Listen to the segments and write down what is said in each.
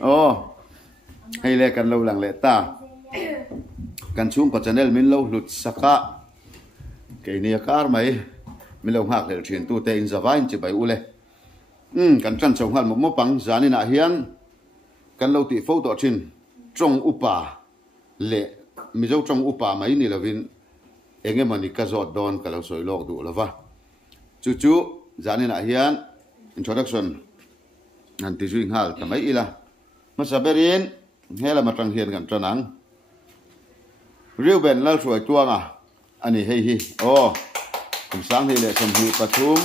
ô hay là cần lâu lặng lẽ ta cần chung có channel mình lâu lụt saka cái này car mày mình lâu hạc để chuyển tu tên giờ vai chỉ bảy u lệ cần chăn trồng hạt một bằng giá nên là hiền cần lâu tỷ phẫu thuật trên trong upa lệ Mizo trong upa mấy này là vin anh em mình cái giọt đòn cái lâu sôi lọc đủ là va chú giá nên là hiền introduction anh tí duy hal tầm ấy là mà sao bên hay là mặt trăng hiền gần trăng nắng riêu bên lal sôi tuang à anh ấy hay cũng sáng thì lệ trong hi pathum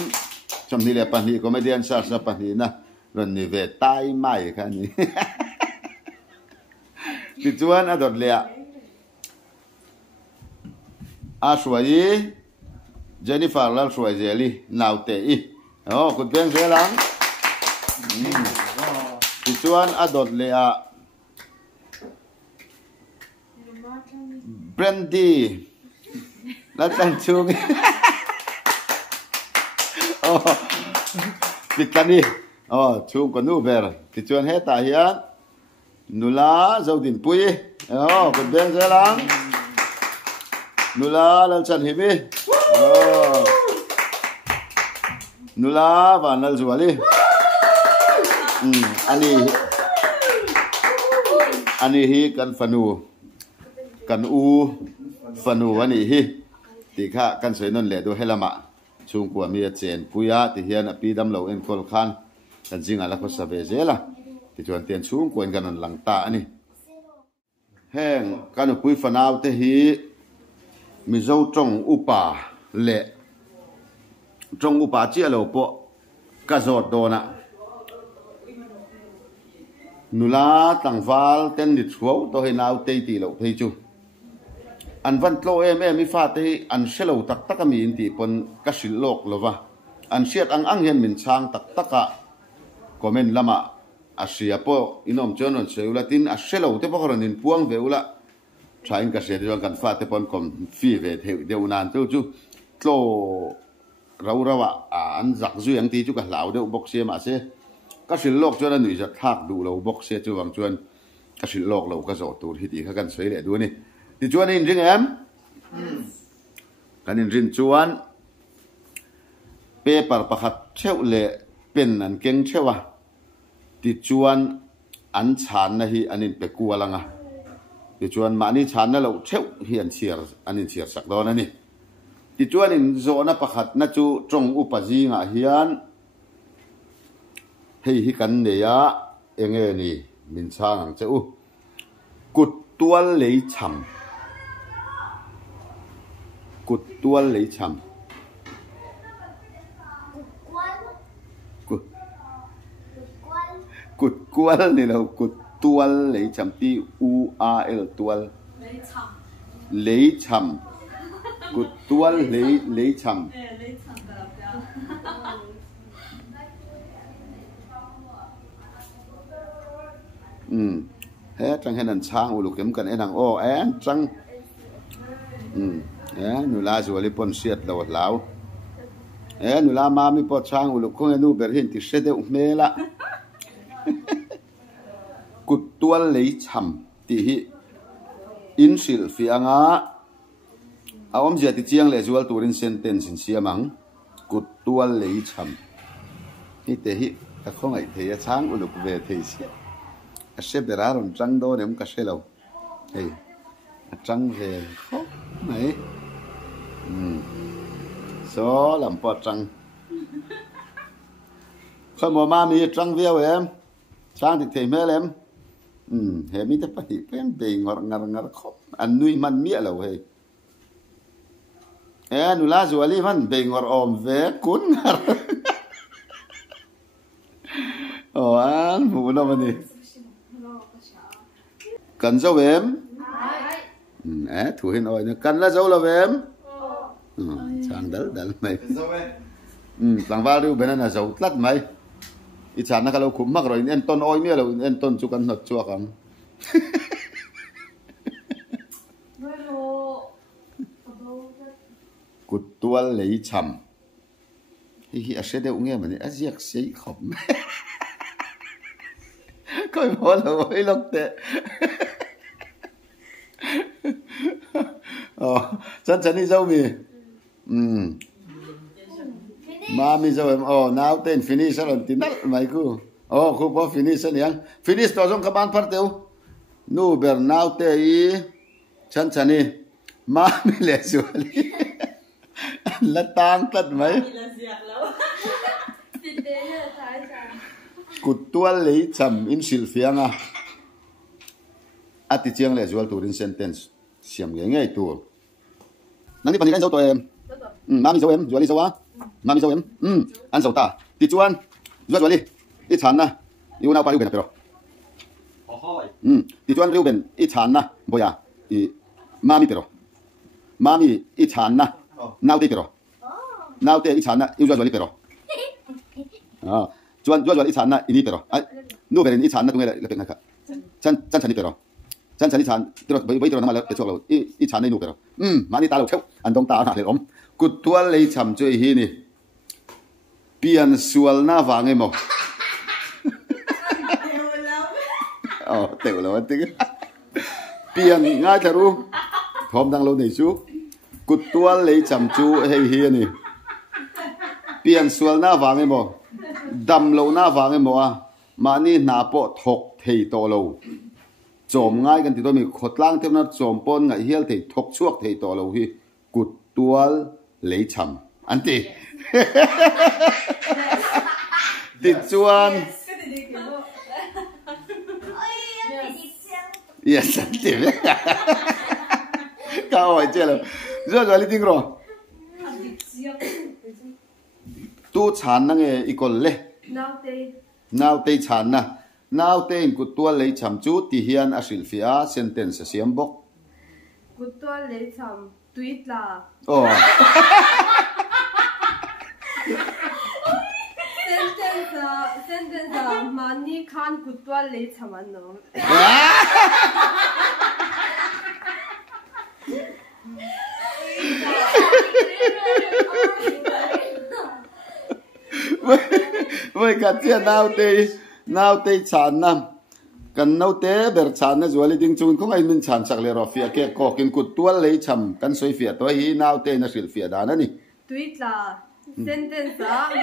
trong hi lệ pani comedian sa pani na rồi ni về tai mai cái này thì chuan ở đợt lệ sôi Jennifer lal sôi jelly nào tệ cụt bên dễ lắm thì chuan ở đợt lệ brandy là tăng chung thì cái này chung còn nu về thì chuan hết tại hiện nula dâu tiền pui còn bên dễ lắm nula lần chân hiểm đi nula và lần rùa đi anh hi cần cần u phần anh hi thì khác cần sấy non lẻ đôi hay là mạ chung của mi chén puya thì hiện pi đâm lẩu en kol khan cần riêng là có save dễ là thì chuẩn tiền chung của anh cần lăng tạ này heng cần pui phần nào thế hi mi dâu trong upa lệ trong upa chia lẩu po cá giọt đồ nè nula tang val ten dit chuo to he nào tây tì lẩu thấy chu anh văn tlo em mi pha te an shelo tak tak mi in ti pon ka shil lok lova an siat ang hian min chang tak taka comment lama asia po inom chonon seulatin a shelo te pokron in puang veula thain ka se de kan fa te pon kom fi ve the deu nan chu tlo rawa an zak zu yang ti chu ka lau de bok se ma se ka shil lok chona nui ja thak du lo bok se chu wang chuan ka shil lok lo ka zo tur hi ti kha kan sei le du ni thì chuan in riêng em kan in rin chuan paper pakhat theu le pen an keng thewa ti chuan an chan na hi anin pe kualanga ti chuan mani chan na lo theu hian chiar anin chiar sak don ani ti chuan in zona pakhat na chu trong upaji nga hian hei hi kan ne ya enge ni min chang ang cheu kut tual lei cham cụt tual lấy chầm cụt cual này là cụt tual lấy chầm ti u a l tual lấy chầm cụt tual lấy chầm hết trăng hay nằm sang u lục kiếm cần em thằng trăng nula zuali pon siat lawat law nula mami po chang ulu khong nu ber hin ti sede umela kut tual lei cham ti hi in sil fi anga awam zia ti chiang le zual turin sentence sin siamang kut tual lei cham hi te hi ta khong ai the chang ulu ve the sia a se beraron chang do nem ka selo hey a chang ve khóc này số làm bọt trăng không mà ma mi trăng veo em sang thì thèm hết em hè mi tập thì quen về ngọt ngọt khóc ăn nuôi man mía lẩu hè nu la rồi man về ngọt ôm về cuốn ngọt ăn phụ nó mà đi cần dâu em thủ hình ơi cần là dâu là em sang đal mày tàng vào đi bên này dâu tắt mày ít chán nó kalau cúm mắc rồi nên ton oi mía rồi nên ton chú cần nốt chua không cụt tual lấy chầm hi sẽ đều nghe mà này giặc sĩ khổng coi bỏ là với lốc tệ chân chân đi dâu mì mà Mizo em now tên finish rồi tin nát mày cứ khu bỏ finish anh finish to trong các bạn phát tiêu nu ber now te i chân chân đi mà mi lệ rồi là tang tật mấy cụt tua lấy chầm in sil phiang ti chiang lệ rồi turin sentence xiêm nghe ngay tu nãy đi bạn đi cái dấu tôi em mà mi dấu em rồi đi dấu mà mi dấu em ăn dấu ta ti chuan rồi đi ít chán na yêu nào bao nhiêu tiền rồi ti chuan riu ben ít chán na boya ti mami pero mami ít chán na nào ti pero nào ti ít chán na yêu rồi đi pero chuan ít chán na ini pero nu ben ít chán na tung lại làเป็นไงครับchân chân đi pero chân chân đi chán tôi bây giờ nó mà là cái chỗ nào ít chán này nu pero mà đi ta lâu theo anh đông ta nào để ôm cụt tua lấy chầm chơi hi nè biển sual na vàng em mò tiểu lắm tiếng biển ngay thà ru hôm đang lâu này chú cụt tua lấy chầm chú hay hi nè biển sual na vàng em mò đầm lâu na vàng em mò mà ni nà bộ thọc thầy to lâu chồm ngay gần thì tôi mình khốt lang thêm nó chồm pon ngại hiel thì thọc chuộc thầy to lâu hi cụt tua lấy chầm anh tì tịt chuan yes anh tì cao hỏi chưa là rồi đi tiếng rồi tu chán năng nghe ikol le nào tây chán na nào tây cụt tua lấy chầm chú tì hiền asil phía sentence xiêm bốc cụt tua lấy chầm tweet là sentence mani khan cụt tua lấy chầm anh nó với cả chuyện nào tây chán nam cần nấu té bер chán na rồi đi chung không ai mình chán sạc lệ rồi phía kia có kinh cụt tua lấy chầm cần xoay phía tôi hi nào tây na xịt phía đó nè tweet là sentence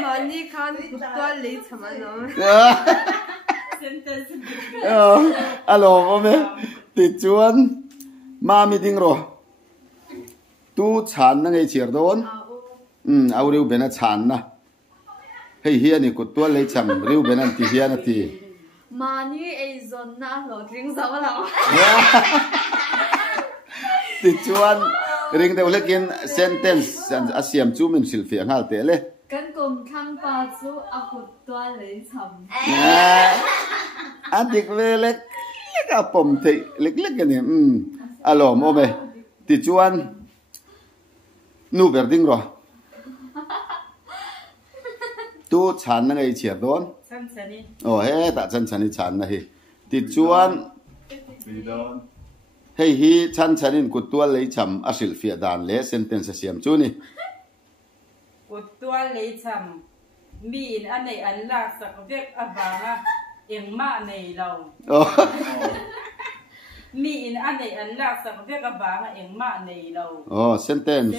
mani khan cụt tua lấy chầm anh nó sentence alo mẹ tịt chuan mà mi tiếng rồi tu chán na ngay chiar đón ao riu bên chán na hey hiền này cụt tua lấy chầm riu bên anh thì hiền là thì mani ai zon na lo drink sao nào tịt chuan ring đầu lekin sentence asiam chu min sil phiang hal te le kan kum khang pa chu akut tua lấy chầm adik ve lek ka pom thei lek cái này alo mo me tịt chuan nu ber ding ro tu chán na ngay chiar don he ta chân chân chán na hi ti chuan hey hi chân chân in cụt tua lấy chầm asil phía đàn le sentence siam chu ni cụt tua lấy chầm mi in anh này anh là sắc vek avanga em ma này lâu mi in anh này anh là sắc vek avanga em ma này lâu sentence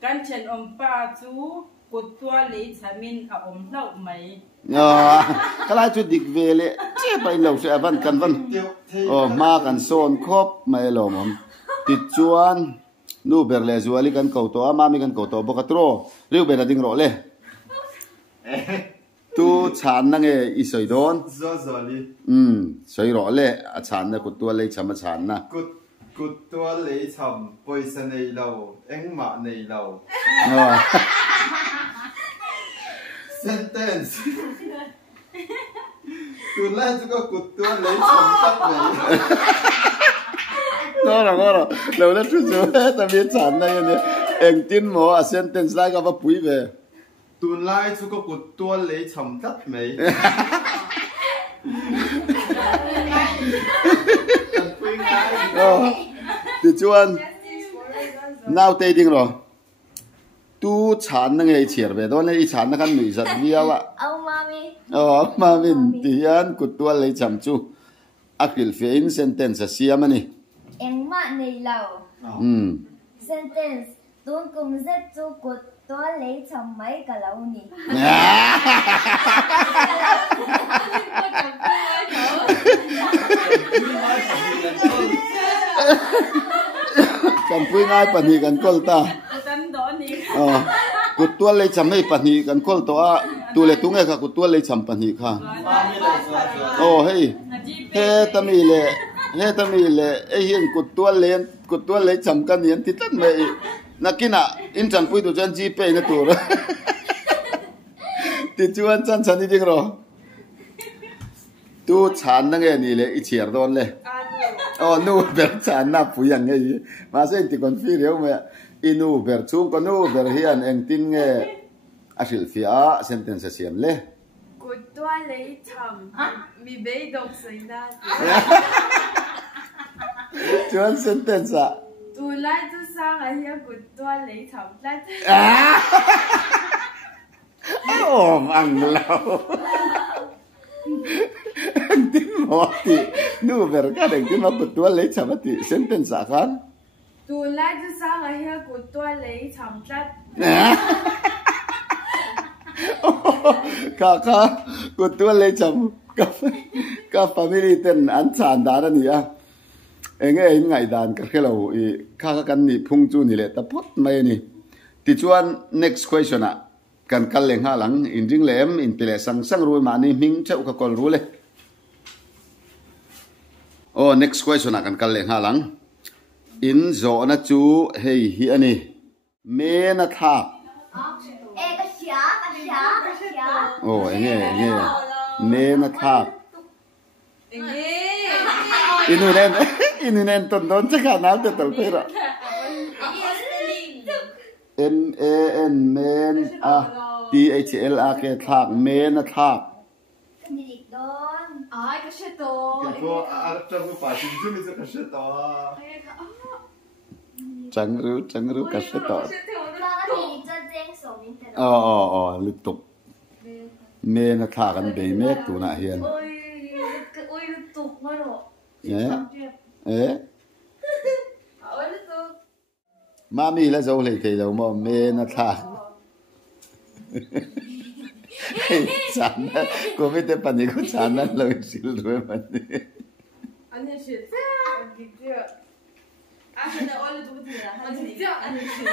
kan chen pa chu cụt tua lấy chamin a lâu mấy cái này chú địch về lệ chế bay lâu sẽ văn cần văn ma cần son khop mày lâu mắm tịt chuan nu ber lệ zuali cần cầu to ma mi cần cầu to bốc tro riu ber là đinh rõ lệ tu chán năng nghe isoi don soi rõ lệ chán na cụt tua lấy chăm chán na cụt tua lấy chăm bồi san này lâu anh mạ này lâu sentence tu lại chú có cụt tua lấy chăm tắt vậy ngon rồi lâu đó chú hết ta biết chán này nè em tin mò sentence lại có bao bụi về tu lại chú có cụt tua lấy chăm tắt vậy thì chuan nào tây đinh rồi tu chan na ngai chiar ve don le chan na kan nui zat viawa mami tian kutua le cham chu akil fe in sentence siamani engma nei lao sentence tun kum zet chu kutua le cham mai ka lau ni kan pui ngai pani kan kol ta kutua le cham mai pani kan kol to a tu le tu ngai kha kutua le cham pani kha he tami le e hian kutua le cham kan hian ti tan mai nakina in chan pui tu chan ji pe na tu ra ti chuan chan chan ni ding ro tu chan na nge ni le i chiar don le nu ber chan na pu yang nge ma se ti kon fi reu me inu ber chung ko nu ber hian eng tin nge asil fia sentence siam le kutua le cham mi be dok sai na chuan sentence a tu lai tu sang a hian kutua le cham lai ang lao tin mo ti nu ber ka deng tin ma kutua le cham ti sentence a kan tu lai tu sang a hian kutua le cham lai ka kutua le cham ka family ten an chan da na ni a enge ngai dan ka khelo I kha kan ni phung chu ni le ta phot mai ni ti chuan next question a kan kal leng ha lang in jing lem in pele sang ru ma ni ming chau ka kol ru le next question a kan kal leng ha lang in zo na chu hei hi ani me na tha enge me na tha inu nen ton don cha ka na te tol pe ra men men THL a ke thak men na thak ai ka she to Ko arta ko pa sin ju ni ka she to chang ru ka she to lip tuk men na thak an be mek tu na hian oi tu ma ro mami la zo le thei lo mo men na thak chan ko mi te pani ko chan na lo sil ru man ni 아니 진짜 진짜 아근데 원래 누구야 진짜 아니 진짜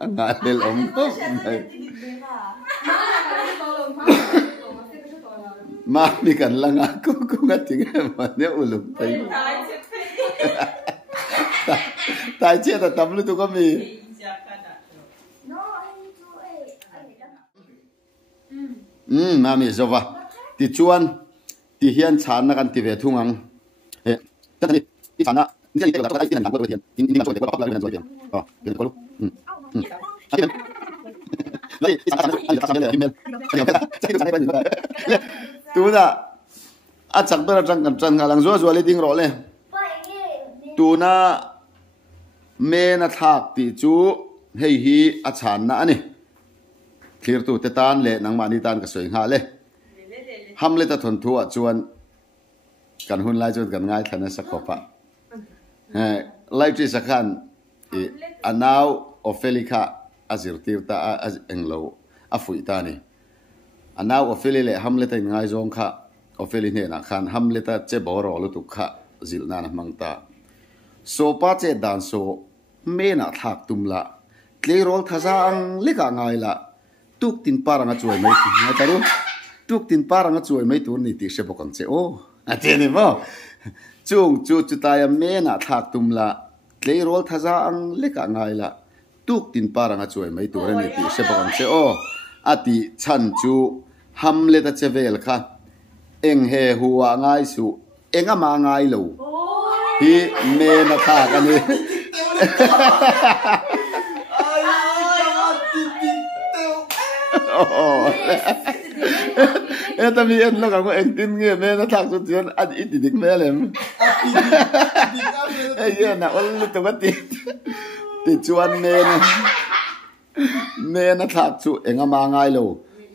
nga del om to mami kan lang ako nga tinga man ne ulum tai tai che ta tamlu tu ko mi mami zova ti chuan ti hian chan na kan ti ve thungang ta ni ti chan na ni te la ta ti nan ko hian tin ni ma so te ko la ni so hian tin ko lu lai ti chan na ta chan le email tu da a chak ber chang kan chan ngalang zo zo le ding ro le tu na me na thak ti chu hei hi a chan na ani clear tu te tan le nang mani tan ka soi nga le ham le ta thon thu a chuan kan hun lai chuan kan ngai thana sa khopa lai tri sakhan anau ofelica azirtir ta englo afui ta ni anau ofeli le ham le ta ngai zong kha ofeli ne na khan ham le ta che bo ro lu tu kha zil na na mangta so pa che dan so me na thak tumla tlerol thaza ang le ka ngai la tuk tin paranga chuai mai ti na taru tuk tin paranga chuai mai tur ni ti se bokang che ate ni mo chung chu ta ya me na thak tumla tlerol thaza ang le ka ngai la tuk tin paranga chuai mai tur ni ti se bokang che ati chan chu ham le ta chevel kha eng he huwa ngai su enga ma ngai lo hi me na thak ani ta mi en lo ka ko en tin nge me na thak chu tion an i dik me lem ai na ol tu ka ti chuan me na thak chu enga ma ngai lo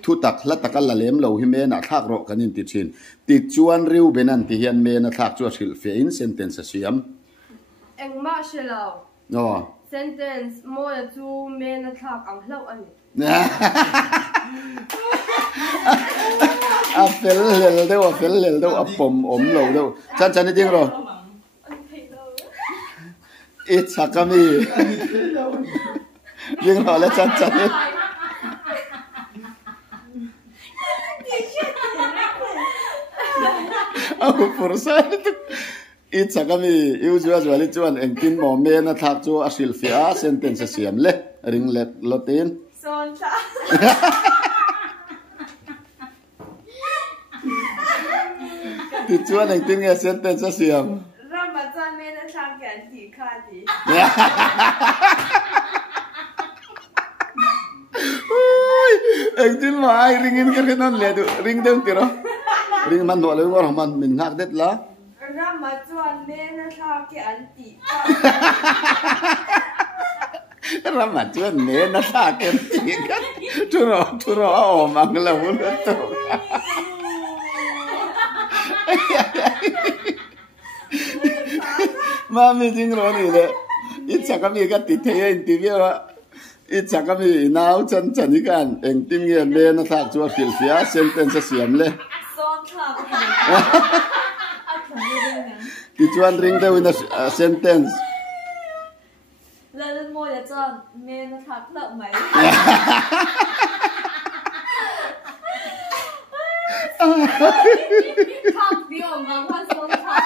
thu tak la takal la lem lo hi me na thak ro kanin ti chin ti chuan riu benan ti hian me na thak chu hril fe in sentence siam engma shelo no sentence mo ya chu me na thak ang hlau ani a fel lel deu a pom om lo deu chan chan ni ding ro it sakami ding ro la chan chan ni au pursa it sakami usual chuan engtin mo me na thak chu a hril fe a sentence siam le ring let lotin son ta ti chuan engtin nge sentence siam Ramadan me na thak kan ti kha ti engtin ma ai ringin ka non le du ring deu tiro ring man no le ngor man min ngak det la Ramadan me na thak kan ti rama chuan me na tha ken ti ka tu ro o mang la hu to mami ding ro ni le it sakami ka ti the in ti wa it sakami nau chan chan ni kan eng tin nge me na tha chu fil fia sentence siam le son thak ti chuan ring deu in a sentence lên mua ya chọn me na thak lợn mấy thak biểu mà con son thak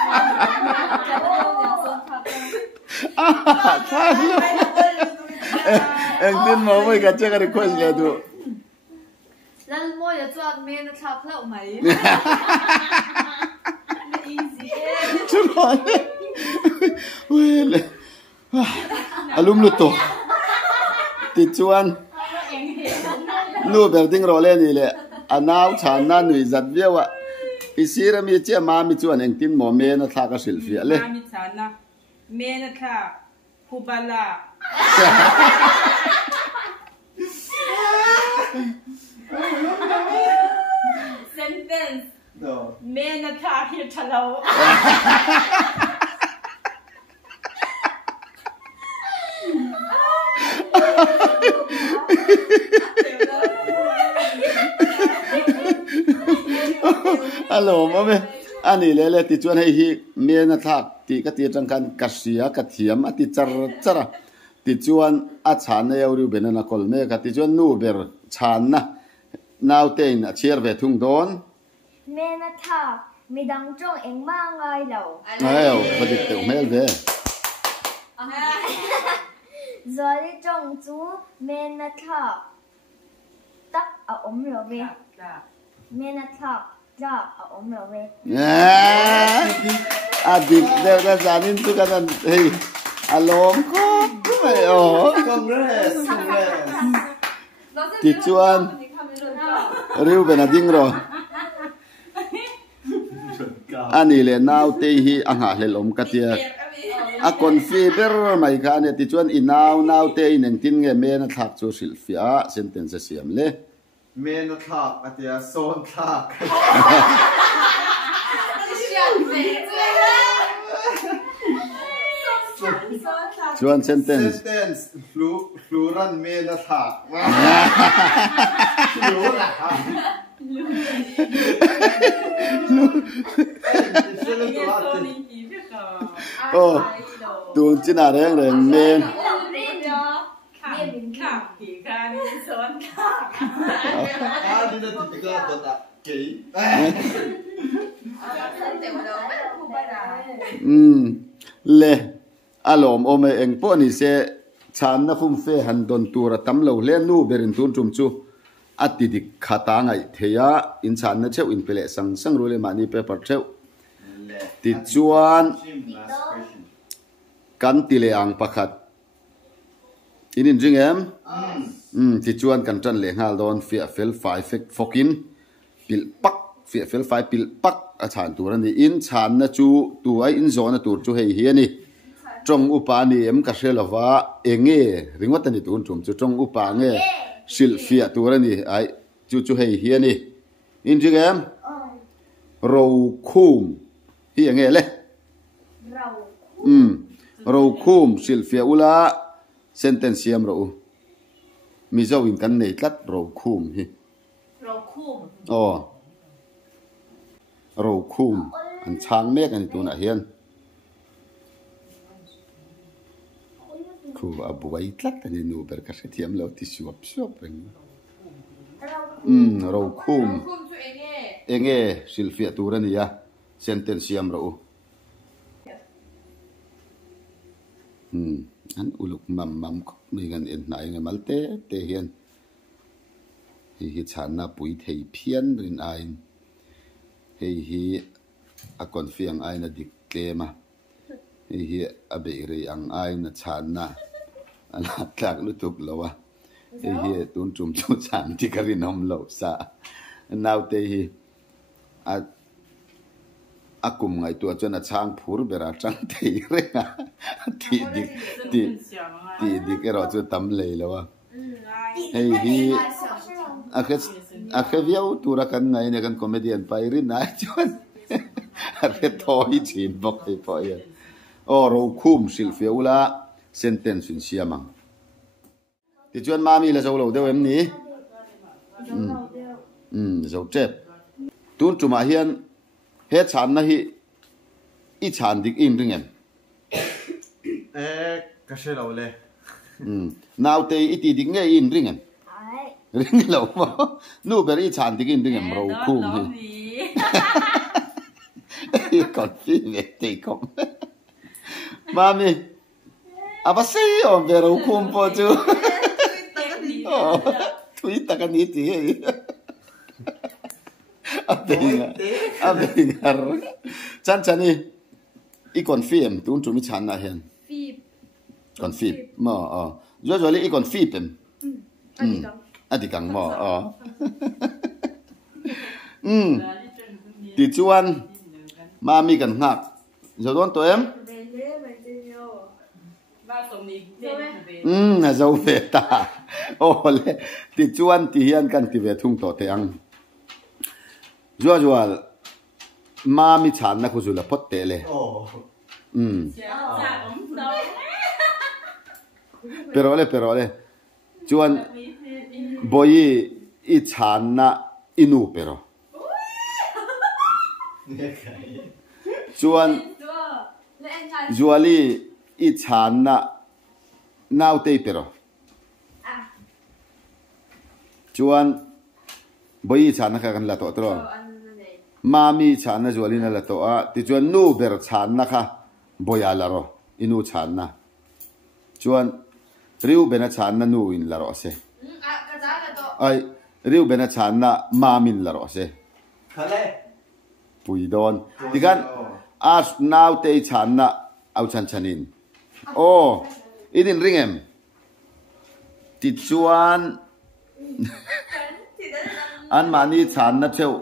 cháu ya son thak tha lo eng tin mo mai ka che ka request le du lên mua ya chọn me na thak lợn mấy easy chu ro well alum lu to ti chuan nu ber ding ro le ni le anaw chan na nui zat viawa isira mi che ma mi chuan eng tin mo me na tha ka sil fia le mi chana me na tha kubala sentence no me na tha hi thalo alo mame ani le le ti chuan hei hi me na thak ti ka ti tang kan ka sia ka thiam ati chara ti chuan a chan na yau riu benana kol me ka ti chuan nu ber chan na naw tein a chiar ve thung don me na thak mi dang trong eng ma ngai lo ayo padik te mel ve rồi đi trong chú me na thak tắc ở ống rồi về me na thak ra ở ống rồi về adik de da zanin tu kan hei alom ko mai o congress ti chuan riu bena ding ro ani le naw te hi anga hlelom ka tia a confider mai kha ne ti chuan inaw te in eng tin nge me na thak chu sil fia sentence siam le me na thak atia son thak chuan sentence flu ran me na thak flu la oh tuang china reng me khang thì khan son đi lên thì cái đó là kỹ le alom ome eng po ni se chan na khum fe han don tura tam lo le nu berin tun chum chu ati dik khata ngai theya in chan na cheu in pele sang rule mani paper cheu ti chuan kan ti le ang pakhat inin jing em ti chuan kan tran le ngal don fia fel fai fek fokin pil pak fia fel fai pil pak a chan tur ani in chan na chu tu ai in zona tur chu hei hi ani trong upa ni em ka shelova enge ringwat ani tun chum chu trong upa nge silfia turani ai chu hei hi ni injing em ro khum hi enge le ro khum silfia ula sentence yam ro Mizo in kan nei tlat ro khum hi ro khum an chang mek ani tuna hian khu abuai tlat ani nu ber ka thiam lo ti suap reng ro khum enge silfia turani ya sentence yam ro an uluk mam ko ni gan en nai nge malte te hian hi chana pui thei phian rin ain hi a konfiang aina dik tlema hi a be ri ang aina chana ala tlak lutuk lawa hi tun chum chu chan ti karin hom lo sa now te hi akum ngai tu chana chang phur bera chang thei renga ti dik ero chu tam le lawa hi akheviau tura kan ngai ne kan comedian pairin na chuan akhe thoi chin bok ei po ya ro khum silfia ula sentence in siamang ti chuan mami la zo lo deu em ni zo chep tun chuma hian he chan na hi I chan dik in ring em ka she lo le now te iti dik nge in ring em ring lo mo nu ber I chan dik in ring em ro khum hi còn phi về tây công mami apa sih om ber ro khum po chu Twitter kan iti abingar chan I confirm tun chu mi chan na hen confirm mo usually I confirm adikang mo ti chuan mami kan ngak zo don to em na zo ve ta le ti chuan ti hian kan ti ve thung to te ang usual mami chan na khu zula pot te le pero le chuan boy I chan na inu pero chuan usually I chan na now te pero chuan boy chan na ka kan la to tro mami chan na usually na la to a ti chuan nu ber chan na kha boya la ro inu chan na chuan riu bena chan na nu in la ro se ai riu bena chan na mamin la ro se khale pui don tigan as now te chan na au chanin idin ring em ti chuan an mani chan na cheu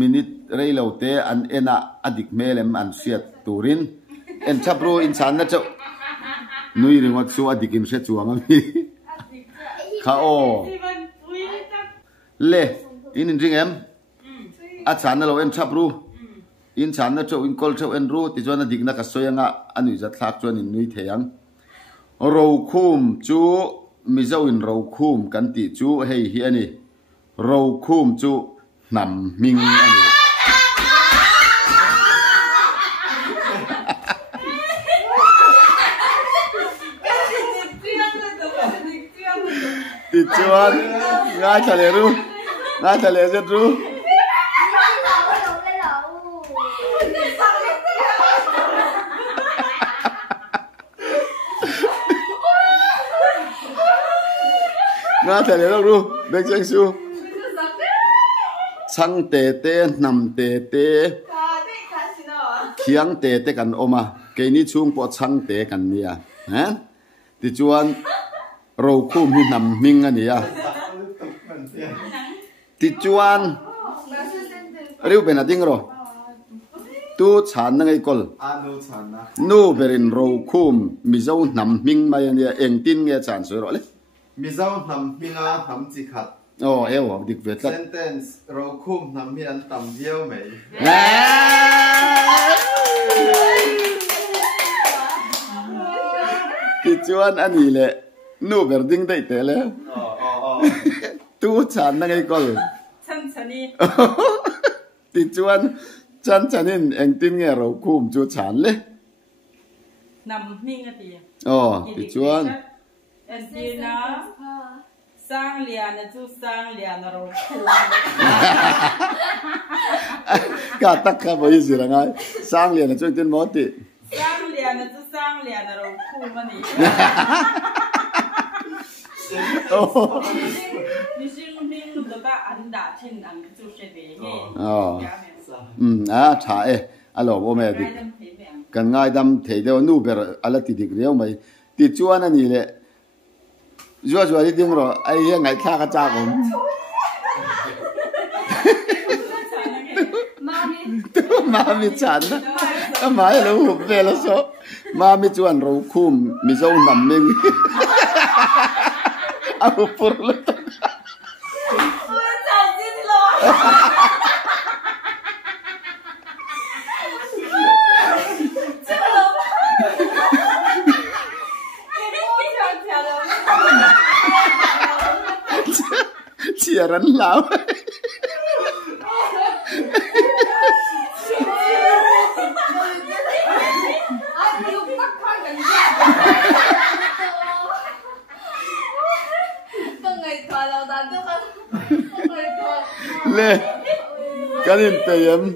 minute rei lo te an ena adik melem an siat turin en chapro in chan na cheu nui ringot chu adikin se chuang mi kha le in ring em a chan na lo en chapru in chan na cheu in kol cheu en ru ti chuan adik na ka soyanga anu za thlak chuan in nui theyang ro khum chu Mizo in ro khum kan ti chu hei hi ani ro khum chu nam ming ani ti chuan nga thale je ru nga thale lo ru bek chang su chang te nam te chiang te kan oma ke ni chung po chang te kan nia ha ti chuan ro khum hi nam ming ani ya ti chuan riu bena ding ro tu chan na ngai kol anu chan na nu berin ro khum Mizo hnamhming mai ania eng tin nge chan soi ro le Mizo hnamhinga hnam chi khat eo dik vet la sentence ro khum hnamhi an tam hiao mei ti chuan ani le nu ber ding dei te le tu chan na ngai kol chân chani ti chuan chan chanin eng tin nge ro khum chu chan le nằm minh cái gì ti chuan em đi nó sang liền là chú sang liền là rồi ka tak kha boi gì là ngai sang liền là chu tin mo ti sang liền là chú sang liền là rồi khu mà nè你是明路的吧？安达听安就是别个。tha e alo bo me dik kan ngai dam thei de nu ber ala ti dik reu mai ti chuan ani le zua zua di ding ro ai he ngai kha ka cha ko mami chan na mai lo hu ve lo so mami chuan ro khum Mizo nam ming a hu pur lo chia rắn lão le cái này bây em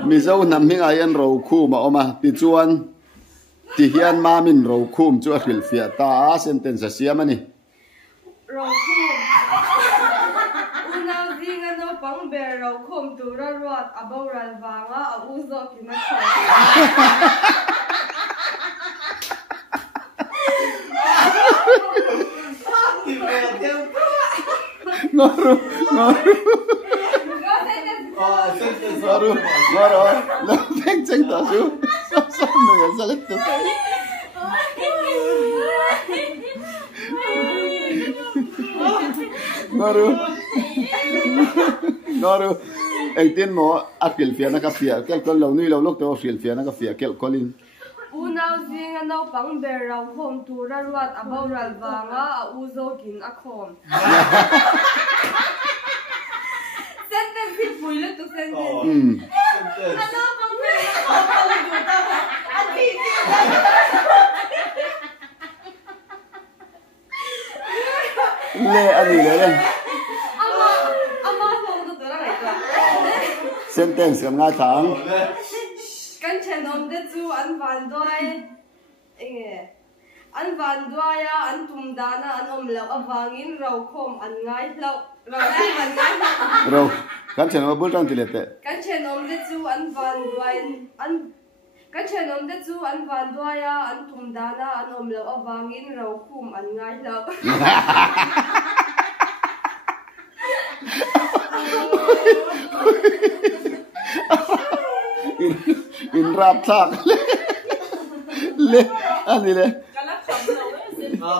Mizo nằm hình ai ăn rau khu mà oma ti chuan ti hian ma min rau khum chu khil fia ta sentence sia mani rau khum unang zinga no pang ber rau khum tu ra ruat abau ral wanga a uzo kina kha ngoru lo pheng cheng ta su so no ya salet tu ngoru eng tin mo akil fia na ka fia kel kol lo ni lo lok to fil fia na ka fia kel kolin unang zinga no pang ber rau khum tu ra ruat abau ral wanga a uzo kin a khom sentence hi puilo tu sentence ano pang ber rau khum tu ta ati le ani le ama phong tu ra ngai ka sentence kam nga thang kan chen om de chu an van doi an van doi ya an tum dana an om lo awangin rau khom an ngai lo rau si an ngai ro kan chen ma bul tang ti le te kan chen om de chu an van doi an kan chen om de chu an van doi ya an tum dana an om lo awangin rau khom an ngai lo in rap thak le ani le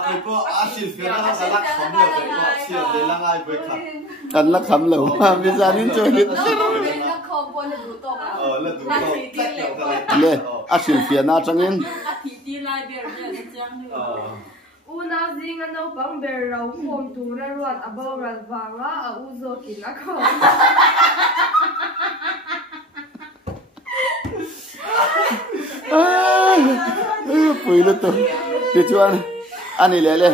cái bộ axit phía nó là lắc khắm được cái bộ chia để lăng ai với khắm kan la kham lo ma mi za nin cho hit là đủ to tách kiểu cái le a sil fia na changin a thì đi lại về về cái trang nữa una zinga no pang ber rau khom tu ra ruat abau ral wanga a uzo kin a khom pui lo to ti chuan ani le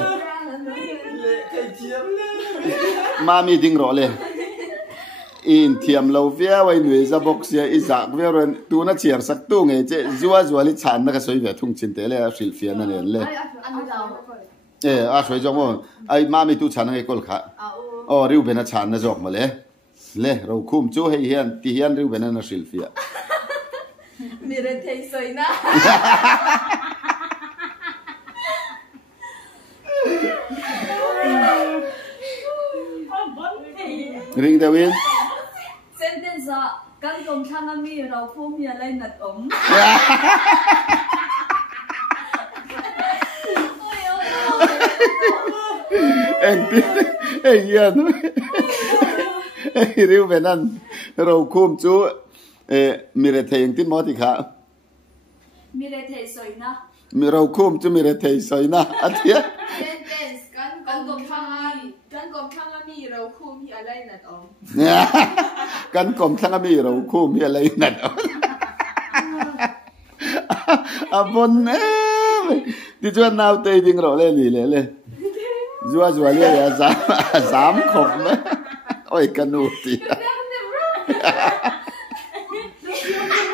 cái chiếm ma mi ding ro le in thiam lo via wai nui za box ya izak ve ren tu na chiar sak tu nge che zua li chan na ka soi ve thung chin te le sil fia na le a soi jong mo ai ma mi tu chan ngai kol kha o riu be na chan na jok ma le ro khum chu hei hian ti hian riu be na sil fia mi re thei soi na ring the win sentence Căn cùng thang ami rau phum nhà lên nặt ống. Anh tin anh yên anh riu về nan rau khum chú mi re thầy anh tin mót thì khá Mi re thầy soi na. mi rau khum chú mi re thầy soi na anh thiệt Sentence căn cùng thang ami rau phum nhà lên nặt ống. Kan kom thang mi rau khum hi lấy nat abon đi chuan nào tây ding ro le li le zua le ya zam khop me oi kanu ti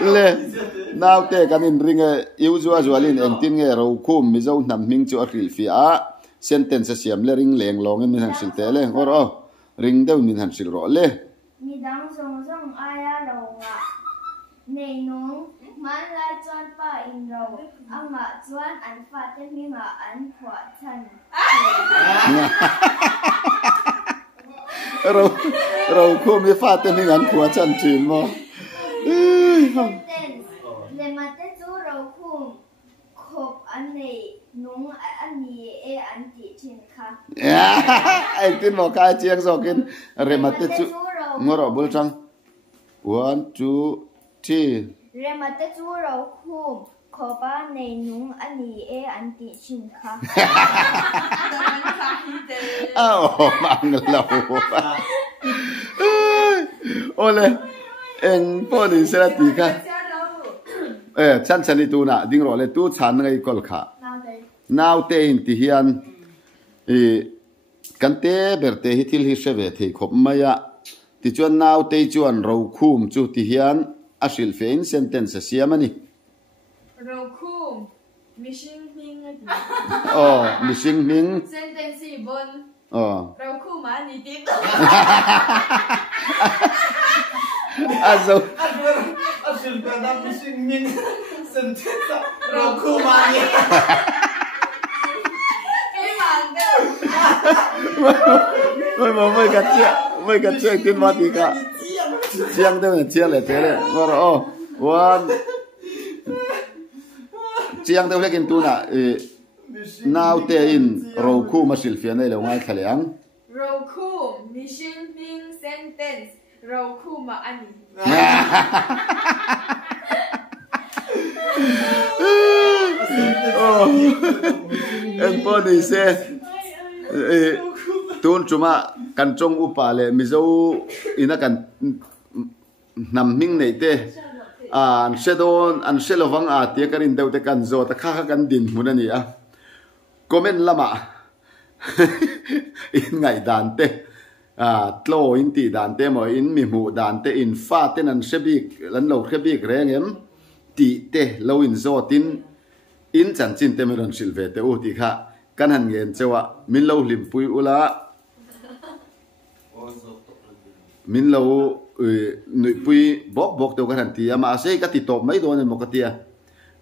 le nào tây kan in ring yu zua lin en tin nge rau khum mi zo nam ming chu a ril fi a sentence siam le ring leng long en min han sil te le or ring deuh min han sil ro le mi dang song song aya lo nga nei nung man lai chuan pa in ro anga chuan an fa te mi ma an khwa chan rau khum mi fa te mi an khwa chan chin mo sentence le ma te chu ro khum khop an nei nung an ni e an ti chin kha anh tin mo ka chiang so kin re ma te chu ngoro bul chang 1 2 3 re ma te chu ro khum khop an nei nung an ni e an ti chin kha mang lâu ole anh po ni se ti ka chan chan ni tu na ding ro le tu chan ngai kol kha now te in ti hian kan te ber te hi thil hi se ve thei khop maya ti chuan now te chuan ro khum chu ti hian a sil fein sentence siamani Rau khum mishing ming missing ming sentence bon rau khum mà ni tiếp azo Asil ka na missing min sentence rau khumani. cái màn đâu mới gạt chiang tin ma ti ka chiang đâu chiang le te le ngoro one chiang đâu lekin tu na now te in ro khu ma sil fian nei lo ngai khaleang rau khum mishing ming sentence rau khum mà anh en po ni se tun chuma kan chong upa le mizo ina kan nam ming nei te an shedon an shelovang a te karin deu te kan zo ta kha kan din munani a comment lama in ngai dan te tlo in ti dan te mo in mi mu dan te in fa te nan shebik lan lo khebik rengem ti te lo in zo tin in chan chin te meron silve te u ti kha kan han ngen chewa min lo lim pui ula min lo nui pui bok to kan ti ama se ka ti top mai don mo ka tia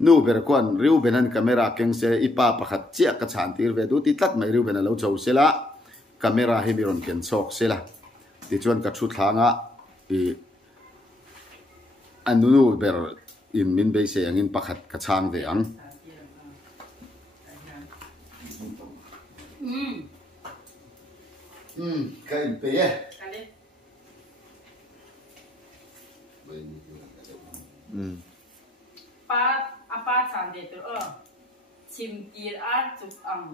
nu ber kon riu benan camera keng se ipa pakhat chia ka chan tir ve du ti tlat mai riu benan lo chau sela camera he biron ken chok sela ti chuan ka thu thanga anunu ber in min be se angin pakhat ka chang ve ang cái bé apa sande tu chim tir a chuk ang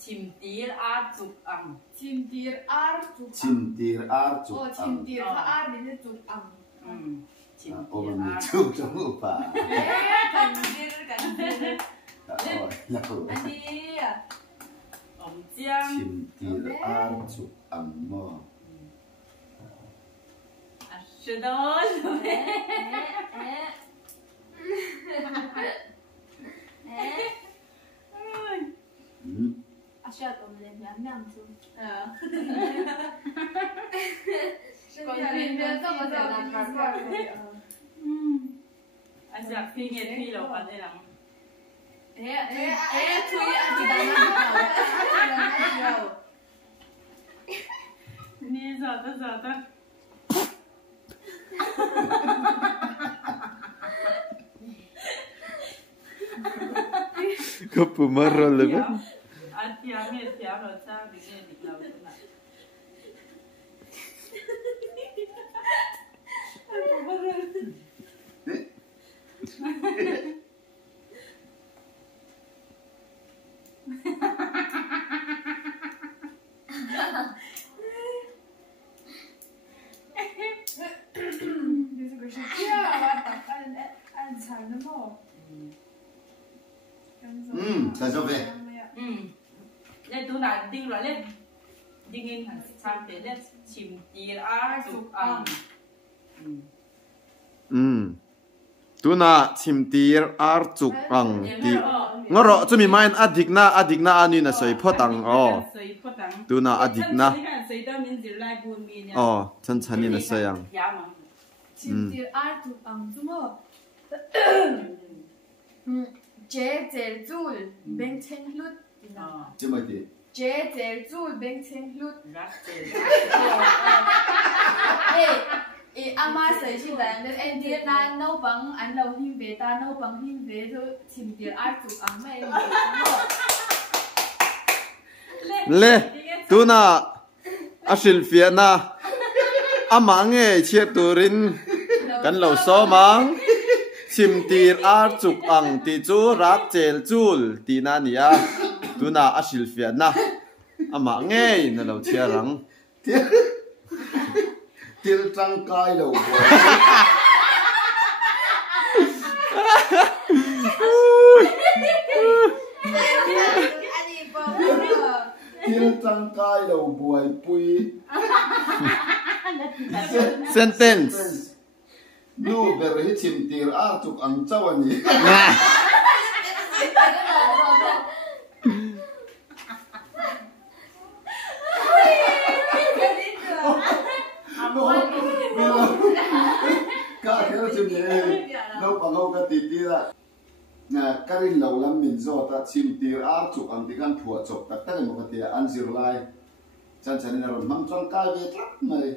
chim tir a chuk ang chim tir ar chuk chim tir ar chuk chim tir ka ar ni chuk ang chim tir tir a chuk chuk pa kan tir ani om chiang chim tir ar chuk ang mo Shadon Asya tom le miam miam chu còn phim nữa có bao giờ làm cả anh giặc phi nghiệt phi lộc anh đây là thui anh chỉ đang làm nè giờ ta có bùm mơ rồi luôn á anh thiam nghe thiam rồi sao đi nghe đi nào thế nào tại sao vậy lên tu nào đi rồi lên đi nghe hàng sang để lên chìm tiền á chụp ăn tu na chim tir ar chuk ang ti ngoro chumi main adikna ani na soi photang tu na adikna chan chani na sayang chim tir ar chuk ang chumo chế zul beng chen lut chứ mà gì chế zul beng chen lut ama sai chi da ne en dia na no bang an no him ve ta no bang him ve to chim tir ar chuk ang mai le tu na asil fia na ama nge che turin kan lo so mang chim tir ar chuk ang ti chu rat chel chul ti na nia tu na asil fia na ama nge na lo chia rang tir trăng cai đầu tir trăng cai đầu buổi pui sentence nu beri chim tir ar chuk ang chawani cả thế là chim gì đâu bằng đâu cái tít đi là nè cái rin lâu lắm mình do ta chim tir ar chuk ang tiếng ăn thua chọc tất cả một cái tia ăn zero lai chân chân là rồi mang trăng cai về lắm này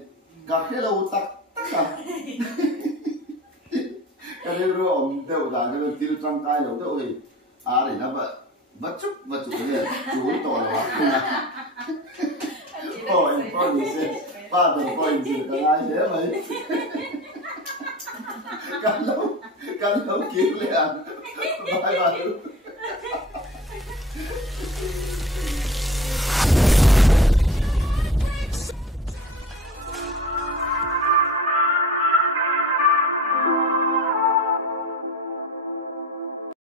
cả thế lâu tất cả cái này rồi ông đều là cái tir trăng cai đầu đâu thì thì nó vật chút này chú to là coi gì xem ba tuần coi gì cả ai thế mày cắn lâu kiếm liền bye bye